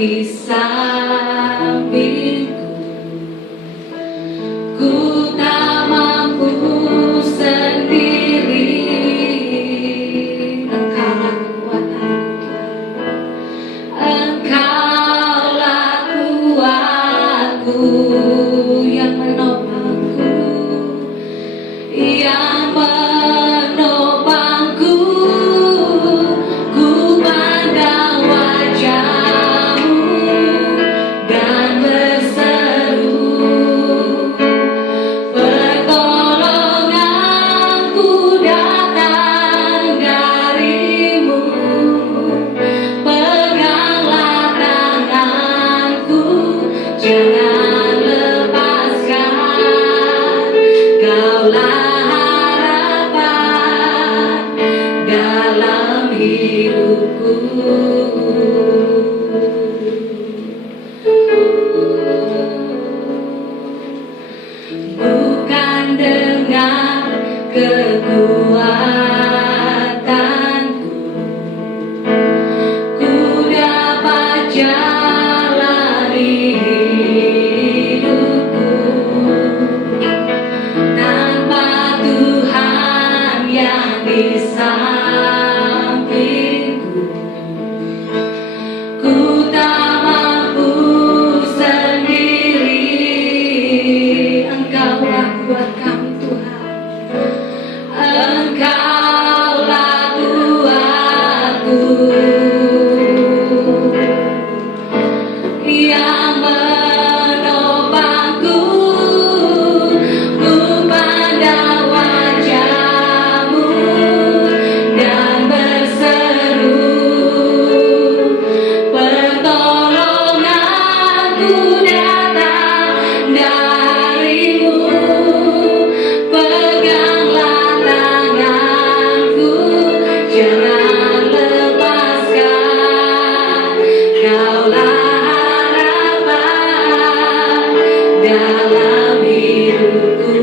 di sampingku. Ku tak mampu sendiri, Engkaulah kekuatanku, Engkaulah kuatku, yang menopangku, yang menopangku. Ku pandang wajah-Mu dan berseru, pertolonganku datang dari-Mu. Peganglah tanganku, jangan lepaskan. Kaulah harapan dalam hidupku. Bukan dengan kekuatanku ku dapat jalani hidupku, tanpa Tuhan yang di sampingku. Ku tak mampu sendiri, Engkaulah kuat kami Tuhan, Engkaulah kuatku, yang menopangku. Ku pandang wajah-Mu dan berseru, pertolonganku datang dari-Mu. Peganglah tanganku, jangan lepaskan. Kaulah harapan dalam hidupku.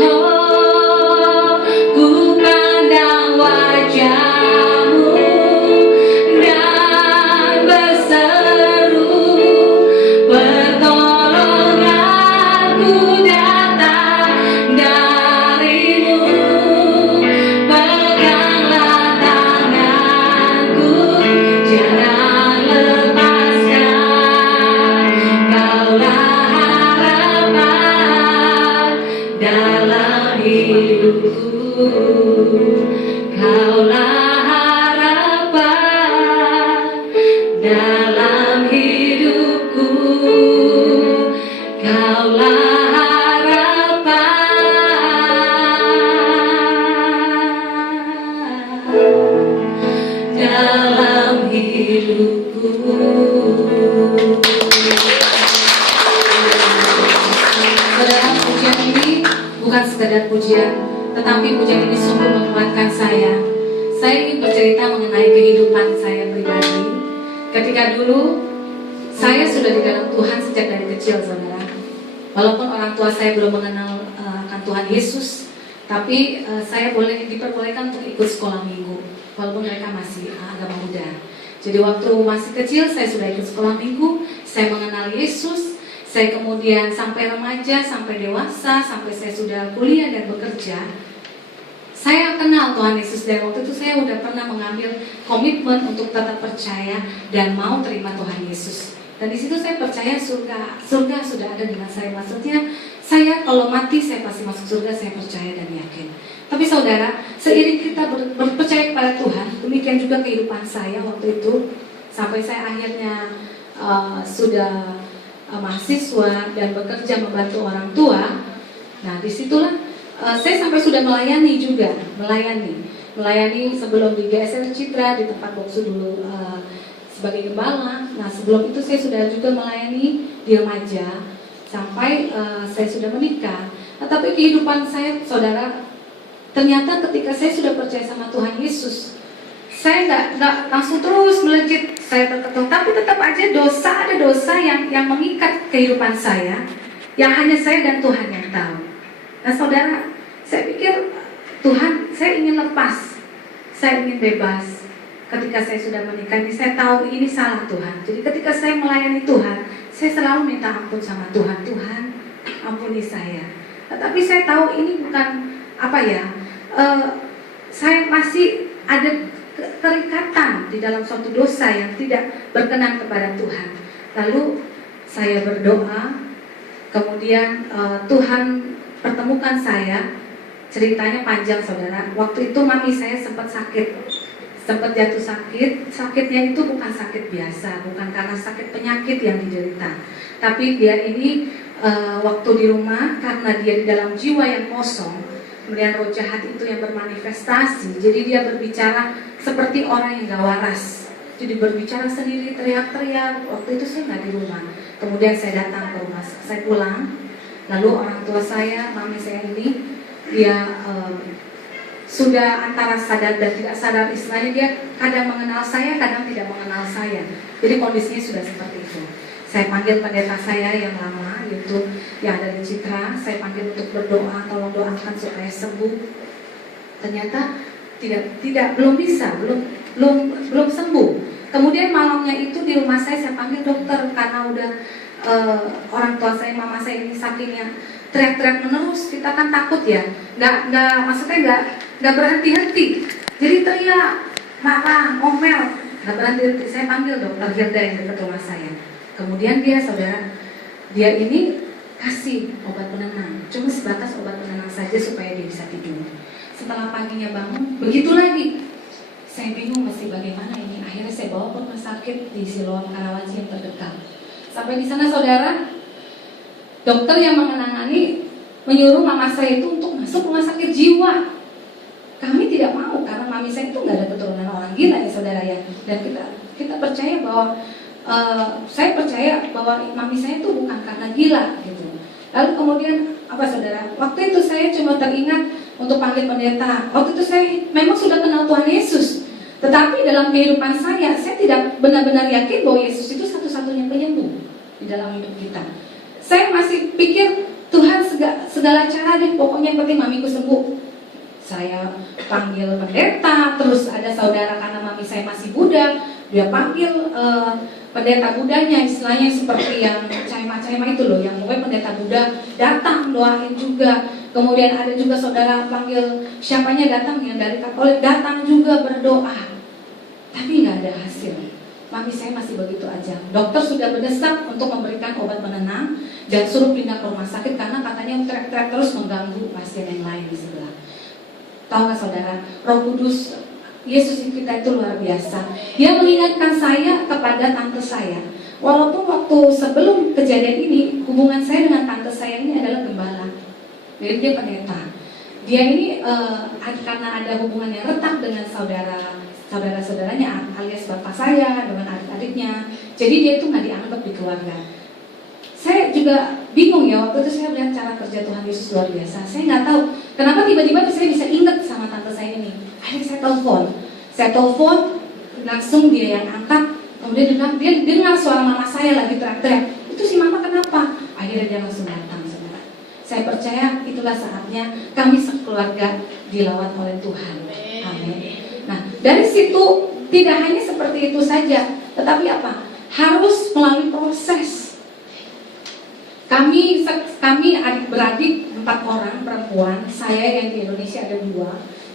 Oh, ku pandang wajah-Mu dan berseru, pertolonganku datang dari-Mu. Peganglah tanganku, jangan lepaskan. Kaulah harapan dalam hidupku. Kaulah harapan dalam hidupku. Kaulah harapan dalam hidupku. Saudara, pujian ini bukan sekedar pujian, tetapi pujian ini sungguh menguatkan saya. Saya ingin bercerita mengenai kehidupan saya pribadi. Ketika dulu saya sudah di dalam Tuhan sejak dari kecil, saudara. Walaupun orang tua saya belum mengenal akan Tuhan Yesus, tapi saya diperbolehkan untuk ikut sekolah minggu, walaupun mereka masih agama muda. Jadi waktu masih kecil saya sudah ikut sekolah minggu, saya mengenal Yesus. Saya kemudian sampai remaja, sampai dewasa, sampai saya sudah kuliah dan bekerja, saya kenal Tuhan Yesus. Dan waktu itu saya udah pernah mengambil komitmen untuk tetap percaya dan mau terima Tuhan Yesus. Dan di situ saya percaya surga sudah ada dengan saya. Maksudnya saya kalau mati saya pasti masuk surga, saya percaya dan yakin. Tapi saudara, seiring kita berpercaya kepada Tuhan, demikian juga kehidupan saya waktu itu, sampai saya akhirnya sudah mahasiswa dan bekerja membantu orang tua. Nah disitulah saya sampai sudah melayani juga, melayani sebelum di GSR Citra, di tempat Boksu dulu sebagai gembala. Nah sebelum itu saya sudah juga melayani di remaja sampai saya sudah menikah. Nah, tapi kehidupan saya, saudara, ternyata ketika saya sudah percaya sama Tuhan Yesus, saya nggak langsung terus melejit, saya terketuk, tapi tetap aja ada dosa yang mengikat kehidupan saya, yang hanya saya dan Tuhan yang tahu. Nah saudara, saya pikir Tuhan, saya ingin lepas, saya ingin bebas. ketika saya sudah menikah ini, saya tahu ini salah Tuhan. Jadi ketika saya melayani Tuhan, saya selalu minta ampun sama Tuhan. Tuhan, ampuni saya. Tetapi saya tahu ini bukan saya masih ada keterikatan di dalam suatu dosa yang tidak berkenan kepada Tuhan. Lalu saya berdoa, kemudian Tuhan pertemukan saya. Ceritanya panjang saudara. Waktu itu mami saya sempat sakit, sempat jatuh sakit. Sakitnya itu bukan sakit biasa, bukan karena sakit penyakit yang diderita, tapi dia ini waktu di rumah, karena dia di dalam jiwa yang kosong, kemudian roh jahat itu yang bermanifestasi. Jadi dia berbicara seperti orang yang gak waras. Jadi berbicara sendiri, teriak-teriak. Waktu itu saya nggak di rumah. Kemudian saya datang ke rumah, saya pulang. Lalu orang tua saya, mami saya ini, dia sudah antara sadar dan tidak sadar, istilahnya dia kadang mengenal saya, kadang tidak mengenal saya. Jadi kondisinya sudah seperti itu. Saya panggil pendeta saya yang lama, yaitu yang ada di Citra. Saya panggil untuk berdoa, tolong doakan supaya sembuh. Ternyata belum bisa, belum sembuh. Kemudian malamnya itu di rumah saya panggil dokter karena udah orang tua saya, mama saya ini sakitnya teriak-teriak menerus. Kita kan takut ya, maksudnya nggak berhenti-henti. Jadi teriak, marah, ngomel, nggak berhenti-henti. Saya panggil dokter Hilda yang dekat rumah saya. Kemudian dia ini kasih obat penenang, cuma sebatas obat penenang saja supaya dia bisa tidur. Setelah paginya bangun, begitu lagi. Saya bingung mesti bagaimana ini. Akhirnya saya bawa ke rumah sakit di Siloam Karawaci yang terdekat. Sampai di sana saudara, dokter yang mengenangani menyuruh mama saya itu untuk masuk rumah sakit jiwa. Kami tidak mau karena mami saya itu nggak ada keturunan orang gila ya saudara ya. Dan kita percaya bahwa saya percaya bahwa mami saya itu bukan karena gila gitu. Lalu kemudian apa saudara? Waktu itu saya cuma teringat untuk panggil pendeta. Waktu itu saya memang sudah kenal Tuhan Yesus, tetapi dalam kehidupan saya tidak benar-benar yakin bahwa Yesus itu satu-satunya penyembuh di dalam hidup kita. Saya masih pikir Tuhan segala cara deh, pokoknya yang penting mamiku sembuh. Saya panggil pendeta, terus ada saudara karena mami saya masih Buddha, dia panggil pendeta Budanya, istilahnya seperti yang caima-caima itu loh, yang pokoknya pendeta Buddha datang doain juga. Kemudian ada juga saudara panggil siapanya datang yang dari Katolik datang juga berdoa, tapi nggak ada hasil. Mami saya masih begitu aja. Dokter sudah berdesak untuk memberikan obat penenang dan suruh pindah ke rumah sakit karena katanya teriak-teriak terus mengganggu pasien yang lain di sebelah. Tahu nggak saudara, Roh Kudus Yesus kita itu luar biasa. Dia mengingatkan saya kepada tante saya. Walaupun waktu sebelum kejadian ini, hubungan saya dengan tante saya ini adalah gembala. Jadi dia pendeta. Dia ini karena ada hubungan yang retak dengan saudara-saudaranya alias bapak saya dengan adik-adiknya. Jadi dia itu nggak dianggap di keluarga. Saya juga bingung ya, waktu itu saya melihat cara kerja Tuhan Yesus luar biasa. Saya nggak tahu kenapa tiba-tiba saya bisa ingat sama tante saya ini. Akhirnya saya telepon, langsung dia yang angkat. Kemudian dia dengar suara mama saya lagi teriak-teriak. Itu si mama kenapa? Akhirnya dia langsung datang. Saudara. Saya percaya itulah saatnya kami sekeluarga dilawat oleh Tuhan. Amin. Nah, dari situ tidak hanya seperti itu saja, tetapi apa? Harus melalui proses. Kami adik-beradik 4 orang perempuan, saya yang di Indonesia ada 2,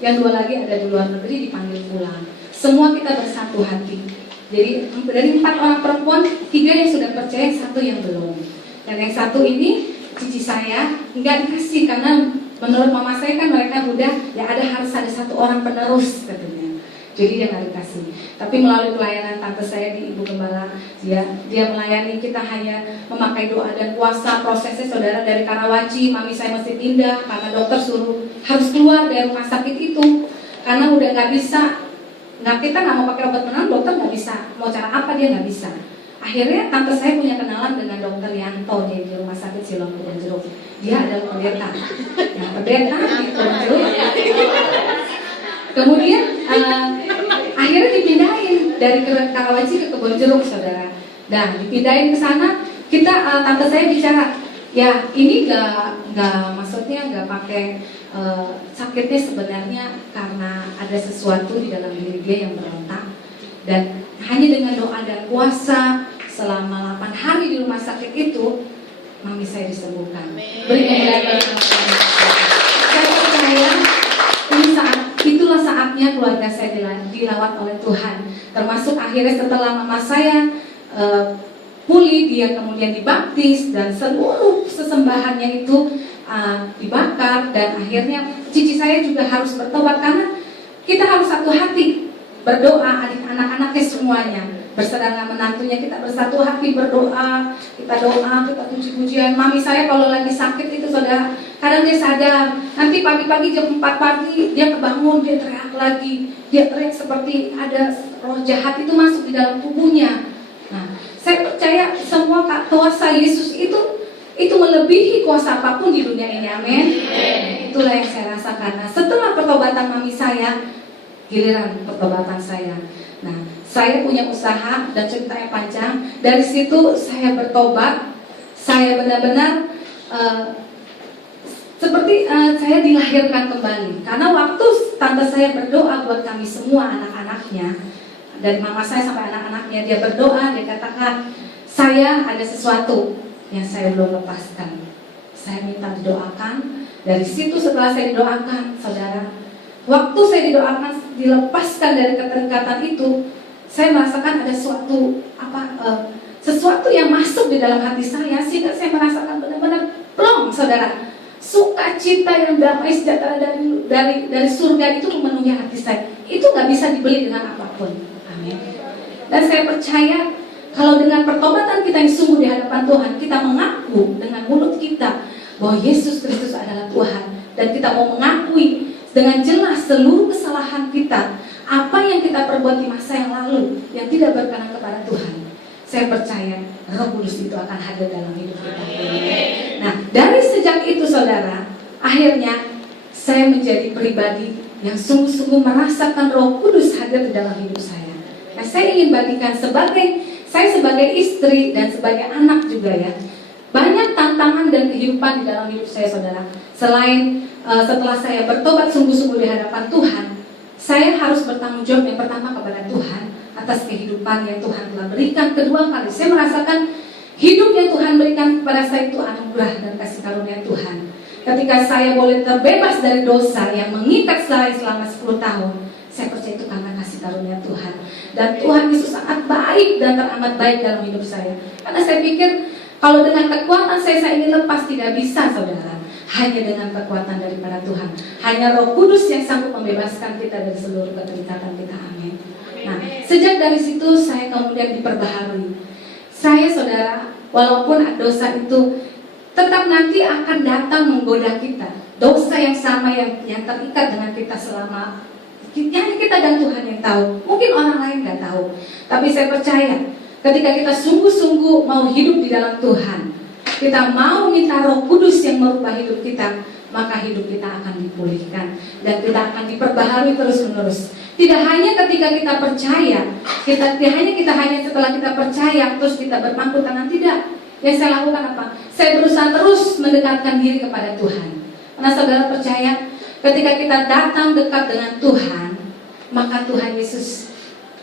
yang 2 lagi ada di luar negeri dipanggil pulang. Semua kita bersatu hati. Jadi dari 4 orang perempuan, 3 yang sudah percaya, 1 yang belum. Dan yang 1 ini cici saya nggak dikasih karena menurut mama saya kan mereka Buddha, ya harus ada 1 orang penerus katanya. Jadi dia nggak dikasih. Tapi melalui pelayanan tante saya di Ibu Gembala, dia melayani kita hanya memakai doa dan puasa. Prosesnya saudara dari Karawaci, mami saya mesti pindah karena dokter suruh harus keluar dari rumah sakit itu karena udah nggak bisa. Kita nggak mau pakai obat penenang, dokter nggak bisa. Mau cara apa dia nggak bisa. Akhirnya tante saya punya kenalan dengan dokter Yanto di rumah sakit Siloam Kebonjeruk. Dia adalah pendeta. Nah, pendeta di Kebonjeruk. Kemudian akhirnya dipindahin dari Karawaci ke Kebonjeruk, saudara. Dan dipindahin ke sana, tante saya bicara, ya ini maksudnya nggak pakai sakitnya sebenarnya karena ada sesuatu di dalam diri dia yang berontak. Dan hanya dengan doa dan puasa selama 8 hari di rumah sakit itu, mami saya disembuhkan. Beri kemuliaan bagi nama Tuhan. Saya percaya itulah saatnya keluarga saya dilawat oleh Tuhan. Termasuk akhirnya setelah mama saya pulih, dia kemudian dibaptis dan seluruh sesembahannya itu dibakar, dan akhirnya cici saya juga harus bertobat karena kita harus satu hati berdoa, anak-anaknya semuanya bersaudara menantunya, kita bersatu hati berdoa, kita puji-pujian. Mami saya kalau lagi sakit itu saudara, kadang dia sadar, nanti pagi-pagi jam 4 pagi dia kebangun, dia teriak lagi, dia teriak seperti ada roh jahat itu masuk di dalam tubuhnya. Nah, saya percaya semua kuasa Yesus itu melebihi kuasa apapun di dunia ini, amin. Itulah yang saya rasakan. Nah, setelah pertobatan mami saya, giliran pertobatan saya. Nah, saya punya usaha dan ceritanya panjang. Dari situ saya bertobat. Saya benar-benar seperti saya dilahirkan kembali. Karena waktu tante saya berdoa buat kami semua anak-anaknya, dari mama saya sampai anak-anaknya, dia berdoa, dia katakan, saya ada sesuatu yang saya belum lepaskan. Saya minta didoakan. Dari situ setelah saya didoakan, saudara, waktu saya didoakan dilepaskan dari keterikatan itu, saya merasakan ada sesuatu yang masuk di dalam hati saya, sehingga saya merasakan benar-benar plong, saudara. Sukacita yang damai sejahtera dari surga itu memenuhi hati saya. Itu nggak bisa dibeli dengan apapun. Amin. Dan saya percaya kalau dengan pertobatan kita yang sungguh di hadapan Tuhan, kita mengaku dengan mulut kita bahwa Yesus Kristus adalah Tuhan, dan kita mau mengakui dengan jelas seluruh kesalahan kita, apa yang kita perbuat di masa yang lalu yang tidak berkenan kepada Tuhan, saya percaya Roh Kudus itu akan hadir dalam hidup kita. Nah, dari sejak itu saudara, akhirnya saya menjadi pribadi yang sungguh-sungguh merasakan Roh Kudus hadir di dalam hidup saya. Nah, saya ingin bagikan saya sebagai istri dan sebagai anak juga ya, banyak tantangan dan kehidupan di dalam hidup saya, saudara. Selain setelah saya bertobat sungguh-sungguh di hadapan Tuhan, saya harus bertanggung jawab yang pertama kepada Tuhan atas kehidupan yang Tuhan telah berikan. Kedua kali saya merasakan hidup yang Tuhan berikan kepada saya itu anugerah dan kasih karunia Tuhan. Ketika saya boleh terbebas dari dosa yang mengikat saya selama 10 tahun, saya percaya itu karena kasih karunia Tuhan. Dan Tuhan Yesus sangat baik dan teramat baik dalam hidup saya. Karena saya pikir kalau dengan kekuatan saya ingin lepas, tidak bisa, saudara. Hanya dengan kekuatan daripada Tuhan. Hanya Roh Kudus yang sanggup membebaskan kita dari seluruh keterikatan kita. Amin. Nah, sejak dari situ saya kemudian diperbaharui. Saya, saudara, walaupun dosa itu tetap nanti akan datang menggoda kita. Dosa yang sama yang terikat dengan kita selama hanya kita dan Tuhan yang tahu. Mungkin orang lain nggak tahu. Tapi saya percaya ketika kita sungguh-sungguh mau hidup di dalam Tuhan, kita mau minta Roh Kudus yang merubah hidup kita, maka hidup kita akan dipulihkan dan kita akan diperbaharui terus-menerus. Tidak hanya ketika kita percaya, hanya setelah kita percaya terus kita berpangku tangan, tidak. Yang saya lakukan apa? Saya berusaha terus mendekatkan diri kepada Tuhan. Karena saudara percaya, ketika kita datang dekat dengan Tuhan, maka Tuhan Yesus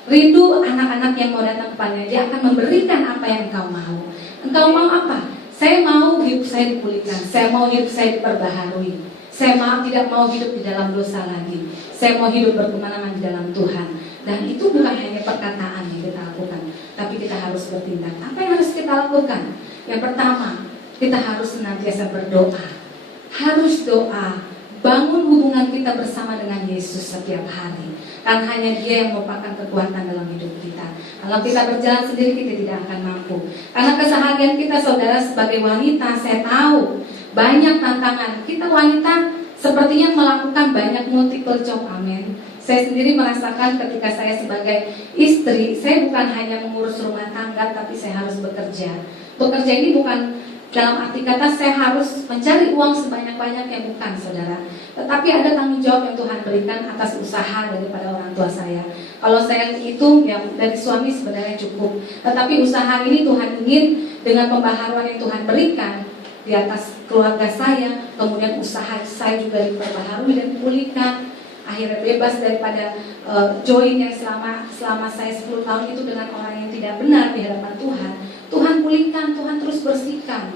rindu anak-anak yang mau datang kepadanya. Dia akan memberikan apa yang engkau mau. Engkau mau apa? Saya mau hidup saya dipulihkan. Saya mau hidup saya diperbaharui. Saya tidak mau hidup di dalam dosa lagi. Saya mau hidup berkemenangan di dalam Tuhan. Dan itu bukan hanya perkataan yang kita lakukan, tapi kita harus bertindak. Apa yang harus kita lakukan? Yang pertama, kita harus senantiasa berdoa. Harus doa. Bangun hubungan kita bersama dengan Yesus setiap hari. Karena hanya Dia yang merupakan kekuatan dalam hidup kita. Kalau kita berjalan sendiri, kita tidak akan mampu. Karena keseharian kita, saudara, sebagai wanita, saya tahu banyak tantangan. Kita wanita sepertinya melakukan banyak multiple job, amin. Saya sendiri merasakan ketika saya sebagai istri, saya bukan hanya mengurus rumah tangga, tapi saya harus bekerja. Bekerja ini bukan dalam arti kata saya harus mencari uang sebanyak-banyaknya, bukan, saudara. Tetapi ada tanggung jawab yang Tuhan berikan atas usaha daripada orang tua saya. Kalau saya hitung yang dari suami sebenarnya cukup, tetapi usaha ini Tuhan ingin dengan pembaharuan yang Tuhan berikan di atas keluarga saya, kemudian usaha saya juga diperbaharui dan dipulihkan. akhirnya bebas daripada join yang selama saya 10 tahun itu dengan orang yang tidak benar di hadapan Tuhan. Tuhan pulihkan, Tuhan terus bersihkan.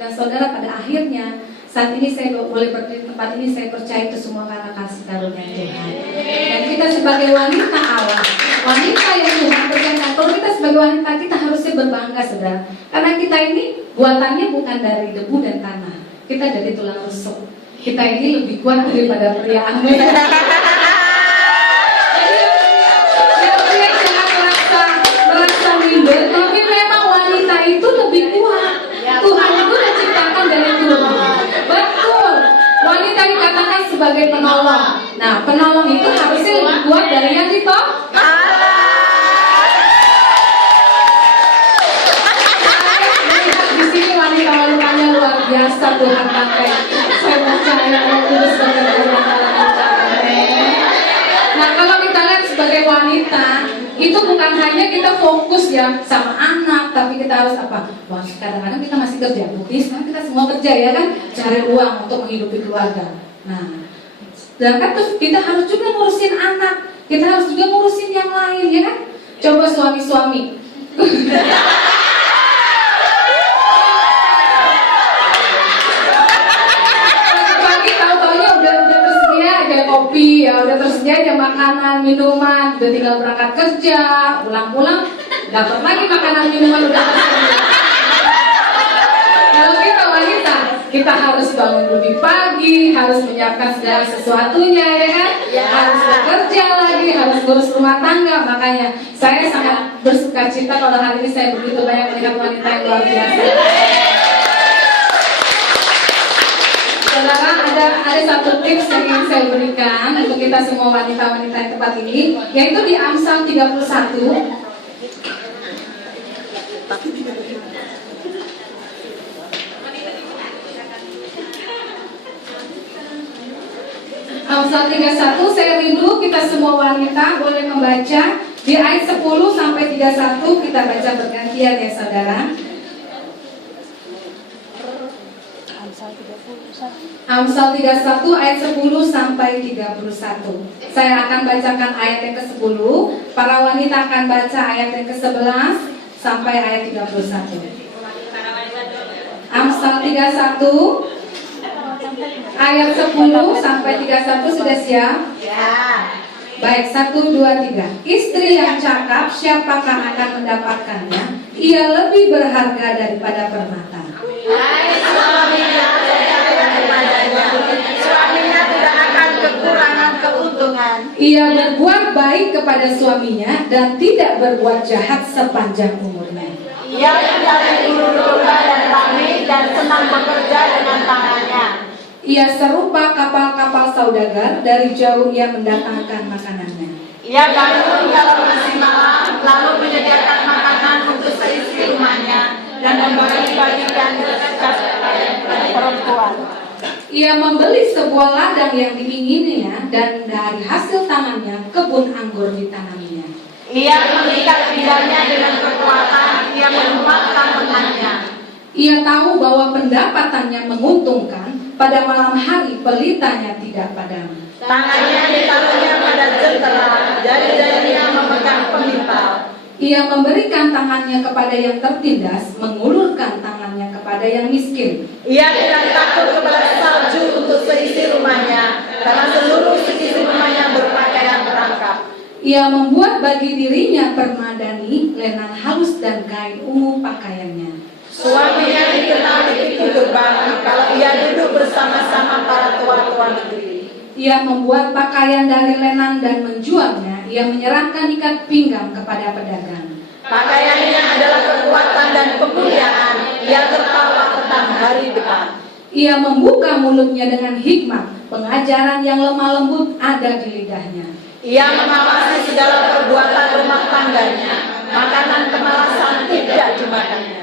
Dan saudara, pada akhirnya saat ini saya boleh berdiri di tempat ini, saya percaya itu semua karena kasih karunia Tuhan. Dan kita sebagai wanita Allah, wanita yang Tuhan percayakan, kalau kita sebagai wanita, kita harusnya berbangga, saudara. Karena kita ini buatannya bukan dari debu dan tanah, kita dari tulang rusuk. Kita ini lebih kuat daripada pria. Amin. Jadi pria jangan merasa minder, tapi memang wanita itu lebih kuat. Tuhan itu menciptakan dari Tuhan. Betul. Wanita dikatakan sebagai penolong. Nah, penolong itu harusnya lebih kuat dari yang ditolong. Di sini wanita-wanitanya luar biasa Tuhan pakai. Saya percaya terus Nah, kalau kita lihat sebagai wanita, itu bukan hanya kita fokus ya sama anak, tapi kita harus apa? Wah, kadang-kadang kita masih kerja, bukti sekarang kita semua kerja ya kan, cari uang untuk menghidupi keluarga. Nah, sedangkan terus kita harus juga ngurusin anak, kita harus juga ngurusin yang lain ya kan? Coba suami-suami. Kopi ya udah tersedia aja, makanan minuman, udah tinggal berangkat kerja, pulang-pulang dapat lagi makanan minuman udah tersedia. Kalau kita wanita, kita harus bangun lebih pagi, harus menyiapkan segala sesuatunya ya kan, harus bekerja lagi, harus ngurus rumah tangga. Makanya saya sangat bersuka cita kalau hari ini saya begitu banyak melihat wanita yang luar biasa. Saudara, ada satu tips yang ingin saya berikan untuk kita semua wanita-wanita di tempat ini, yaitu di Amsal 31. Amsal 31, saya rindu kita semua wanita boleh membaca di ayat 10 sampai 31, kita baca bergantian ya saudara. Amsal 31 ayat 10 sampai 31. Saya akan bacakan ayat yang ke-10, para wanita akan baca ayat yang ke-11 sampai ayat 31. Amsal 31 ayat 10 sampai 31 sudah siap? Ya. Baik, 1, 2, 3. Istri yang cakap, siapakah akan mendapatkannya? Ia lebih berharga daripada permata. Suaminya tidak akan kekurangan keuntungan. Ia berbuat baik kepada suaminya dan tidak berbuat jahat sepanjang umurnya. Ia tidak berburu domba dan kambing dan senang bekerja dengan tangannya. Ia serupa kapal-kapal saudagar, dari jauh ia mendatangkan makanannya. Ia bangun kalau masih malam, lalu menyediakan makanan untuk seisi rumahnya dan membagi-bagikan kepada perempuan. Ia membeli sebuah ladang yang diingininya dan dari hasil tangannya kebun anggur ditanaminya. Ia mengikat bidangnya dengan kekuatan, ia melumatkan lengannya. Ia tahu bahwa pendapatannya menguntungkan, pada malam hari pelitanya tidak padam. Tangannya ditaruhnya pada jentera, jari-jarinya memegang pemintal. Ia memberikan tangannya kepada yang tertindas, mengulurkan tangannya kepada yang miskin. Ia tidak takut kepada salju untuk seisi rumahnya, karena seluruh sisi rumahnya berpakaian berangkap. Ia membuat bagi dirinya permadani, lenan halus dan kain ungu pakaiannya. Suaminya dikenal di pintu gerbang kalau ia duduk bersama-sama para tua-tua negeri. Ia membuat pakaian dari lenan dan menjualnya. Ia menyerahkan ikat pinggang kepada pedagang. Pakaiannya adalah kekuatan dan kemuliaan. Ia tertawa tentang hari depan. Ia membuka mulutnya dengan hikmat. Pengajaran yang lemah lembut ada di lidahnya. Ia mengawasi segala perbuatan rumah tangganya. Makanan kemalasan tidak dimakannya.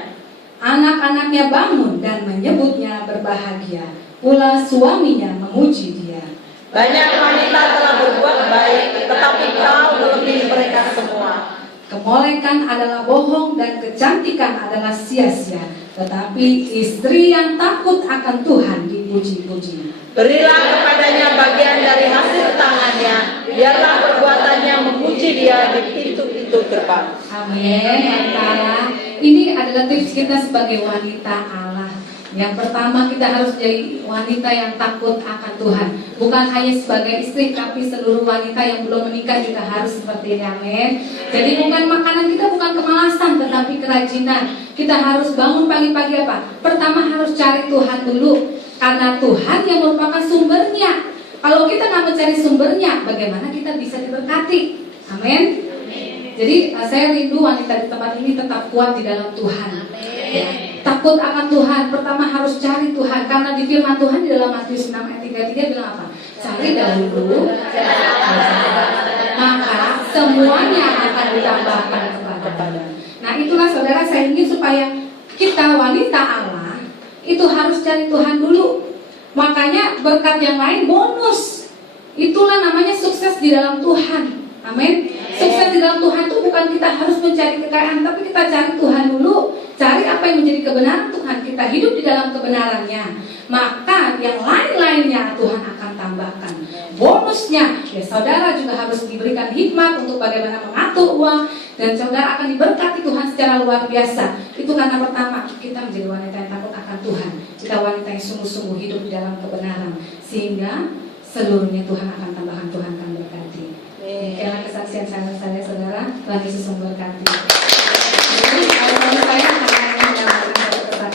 Anak-anaknya bangun dan menyebutnya berbahagia. Pula suaminya memuji dia. Banyak wanita telah berbuat baik, tetapi kau melebihi mereka semua. Kemolekan adalah bohong dan kecantikan adalah sia-sia, tetapi istri yang takut akan Tuhan dipuji-puji. Berilah kepadanya bagian dari hasil tangannya, Biarlah perbuatannya memuji Dia di pintu-pintu gerbang. Amin. Wanita Allah. Ini adalah tips kita sebagai wanita Allah. Yang pertama, kita harus jadi wanita yang takut akan Tuhan. Bukan hanya sebagai istri, tapi seluruh wanita yang belum menikah juga harus seperti ini. Amin. Jadi bukan makanan kita, bukan kemalasan, tetapi kerajinan. Kita harus bangun pagi-pagi apa? Pertama harus cari Tuhan dulu. Karena Tuhan yang merupakan sumbernya. Kalau kita nggak mencari sumbernya, bagaimana kita bisa diberkati? Amin. Jadi saya rindu wanita di tempat ini tetap kuat di dalam Tuhan. Ya. Takut akan Tuhan. Pertama harus cari Tuhan. Karena di firman Tuhan di dalam Matius 6 ayat 33 bilang apa? Cari dahulu, maka semuanya akan ditambahkan kepada. Nah itulah saudara, saya ingin supaya kita wanita Allah itu harus cari Tuhan dulu. Makanya berkat yang lain bonus. Itulah namanya sukses di dalam Tuhan. Amin. Sukses di dalam Tuhan itu bukan kita harus mencari kekayaan, tapi kita cari Tuhan dulu. Cari apa yang menjadi kebenaran Tuhan. Kita hidup di dalam kebenarannya. Maka yang lain-lainnya Tuhan akan tambahkan. Bonusnya, ya saudara juga harus diberikan hikmat untuk bagaimana mengatur uang. Dan saudara akan diberkati Tuhan secara luar biasa. Itu karena pertama, kita menjadi wanita yang takut akan Tuhan. Kita wanita yang sungguh-sungguh hidup di dalam kebenaran. Sehingga seluruhnya Tuhan akan tambahkan, Tuhan akan berkati. Demikianlah kesaksian saya saudara. Tuhan Yesus memberkati. Jadi kalau saya